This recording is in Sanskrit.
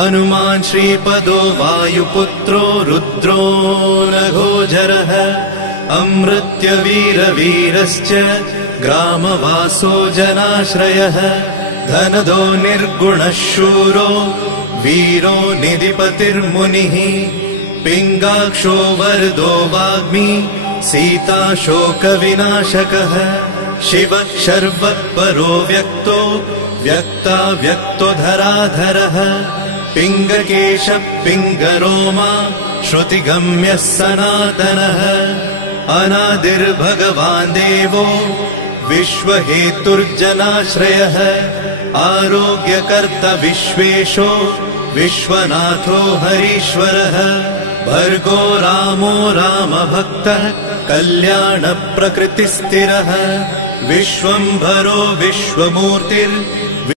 हनुमान् श्रीपदो वायुपुत्रो रुद्रो नघोजरः अमृत्यवीरवीरश्च ग्रामवासो जनाश्रयः धनदो निर्गुणः शूरो वीरो निधिपतिर्मुनिः पिङ्गाक्षो वरदो वाग्मी सीता शोकविनाशकः शिवः शर्वः परो व्यक्तो व्यक्तो धराधरः पिङ्गकेशः पिङ्गरोमा श्रुतिगम्यः सनातनः अनादिर्भगवान् देवो विश्वहेतुर्जनाश्रयः आरोग्यकर्ता विश्वेशो विश्वनाथो हरीश्वरः भर्गो रामो रामभक्तः कल्याणप्रकृतिस्थिरः विश्वम्भरो विश्वमूर्तिर्